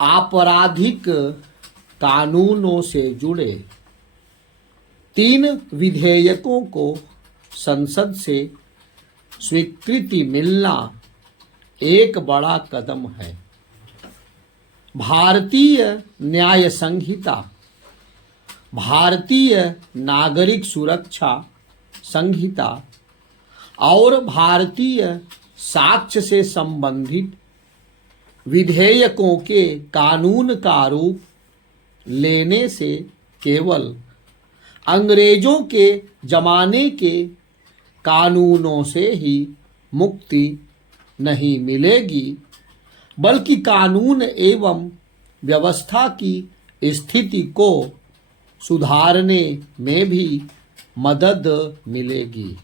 आपराधिक कानूनों से जुड़े 3 विधेयकों को संसद से स्वीकृति मिलना एक बड़ा कदम है। भारतीय न्याय संहिता, भारतीय नागरिक सुरक्षा संहिता और भारतीय साक्ष्य से संबंधित विधेयकों के कानून का रूप लेने से केवल अंग्रेजों के जमाने के कानूनों से ही मुक्ति नहीं मिलेगी, बल्कि कानून एवं व्यवस्था की स्थिति को सुधारने में भी मदद मिलेगी।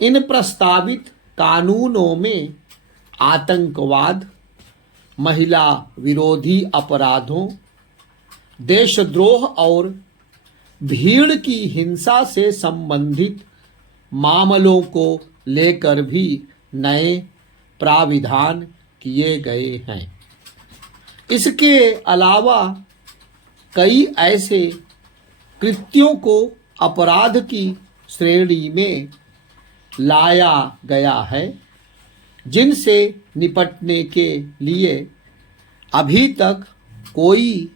इन प्रस्तावित कानूनों में आतंकवाद, महिला विरोधी अपराधों, देशद्रोह और भीड़ की हिंसा से संबंधित मामलों को लेकर भी नए प्राविधान किए गए हैं। इसके अलावा कई ऐसे कृत्यों को अपराध की श्रेणी में लाया गया है जिनसे निपटने के लिए अभी तक कोई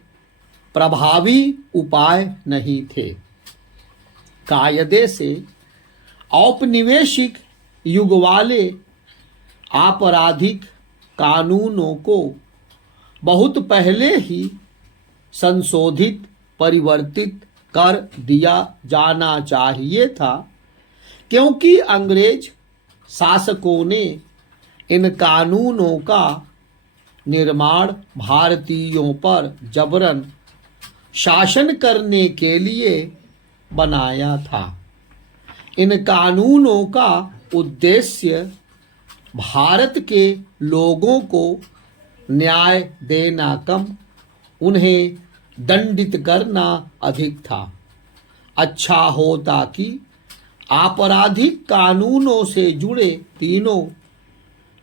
प्रभावी उपाय नहीं थे। कायदे से औपनिवेशिक युग वाले आपराधिक कानूनों को बहुत पहले ही संशोधित, परिवर्तित कर दिया जाना चाहिए था, क्योंकि अंग्रेज शासकों ने इन कानूनों का निर्माण भारतीयों पर जबरन शासन करने के लिए बनाया था। इन कानूनों का उद्देश्य भारत के लोगों को न्याय देना कम, उन्हें दंडित करना अधिक था। अच्छा होता कि आपराधिक कानूनों से जुड़े तीनों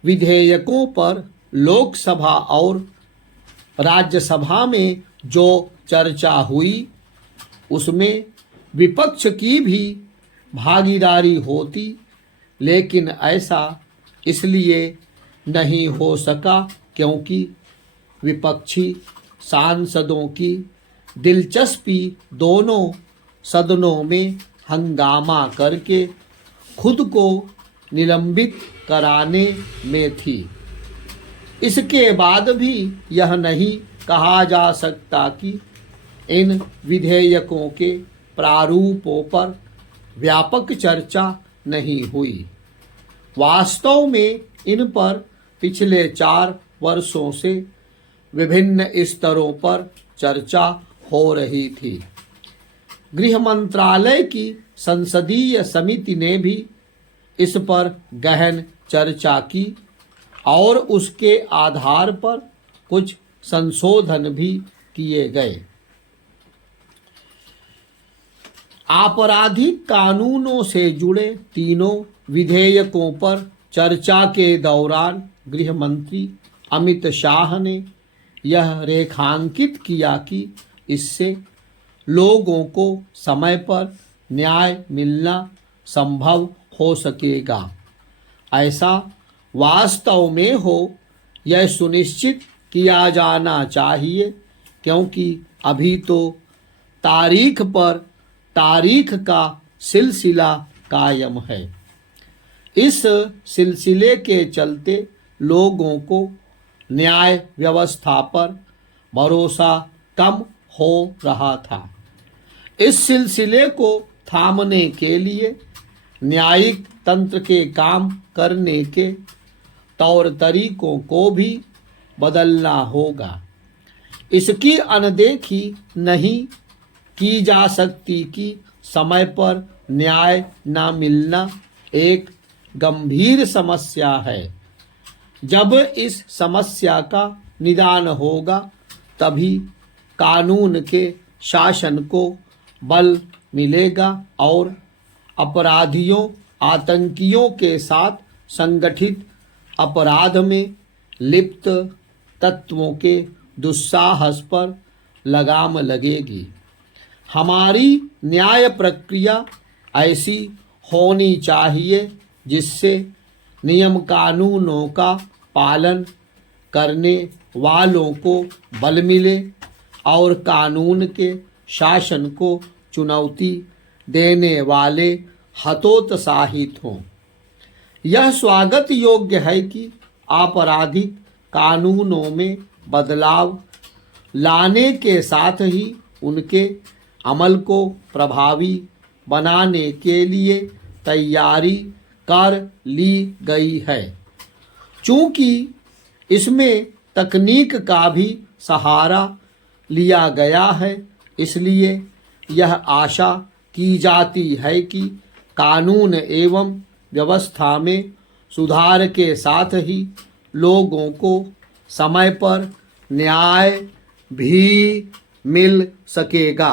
विधेयकों पर लोकसभा और राज्यसभा में जो चर्चा हुई उसमें विपक्ष की भी भागीदारी होती, लेकिन ऐसा इसलिए नहीं हो सका क्योंकि विपक्षी सांसदों की दिलचस्पी दोनों सदनों में हंगामा करके खुद को निलंबित कराने में थी। इसके बाद भी यह नहीं कहा जा सकता कि इन विधेयकों के प्रारूपों पर व्यापक चर्चा नहीं हुई। वास्तव में इन पर पिछले 4 वर्षों से विभिन्न स्तरों पर चर्चा हो रही थी। गृह मंत्रालय की संसदीय समिति ने भी इस पर गहन चर्चा की और उसके आधार पर कुछ संशोधन भी किए गए। आपराधिक कानूनों से जुड़े तीनों विधेयकों पर चर्चा के दौरान गृह मंत्री अमित शाह ने यह रेखांकित किया कि इससे लोगों को समय पर न्याय मिलना संभव हो सकेगा। ऐसा वास्तव में हो यह सुनिश्चित किया जाना चाहिए, क्योंकि अभी तो तारीख पर तारीख का सिलसिला कायम है। इस सिलसिले के चलते लोगों को न्याय व्यवस्था पर भरोसा कम हो रहा था। इस सिलसिले को थामने के लिए न्यायिक तंत्र के काम करने के तौर तरीकों को भी बदलना होगा। इसकी अनदेखी नहीं की जा सकती कि समय पर न्याय न मिलना एक गंभीर समस्या है। जब इस समस्या का निदान होगा तभी कानून के शासन को बल मिलेगा और अपराधियों, आतंकियों के साथ संगठित अपराध में लिप्त तत्वों के दुस्साहस पर लगाम लगेगी। हमारी न्याय प्रक्रिया ऐसी होनी चाहिए जिससे नियम कानूनों का पालन करने वालों को बल मिले और कानून के शासन को चुनौती देने वाले हतोत्साहित हों। यह स्वागत योग्य है कि आपराधिक कानूनों में बदलाव लाने के साथ ही उनके अमल को प्रभावी बनाने के लिए तैयारी कर ली गई है। चूँकि इसमें तकनीक का भी सहारा लिया गया है, इसलिए यह आशा की जाती है कि कानून एवं व्यवस्था में सुधार के साथ ही लोगों को समय पर न्याय भी मिल सकेगा।